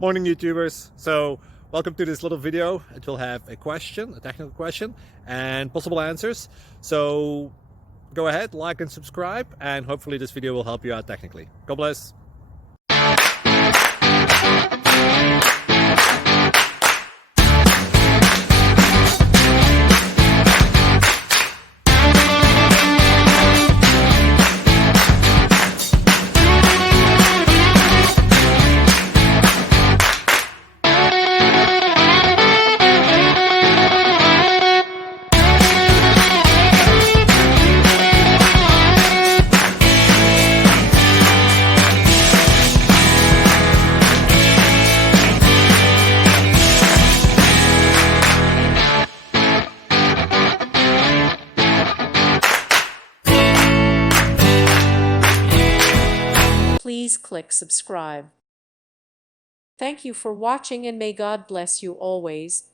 Morning YouTubers. So welcome to this little video. It will have a question, a technical question, and possible answers. So go ahead, like and subscribe, and hopefully this video will help you out technically. God bless. Please click subscribe. Thank you for watching and may God bless you always.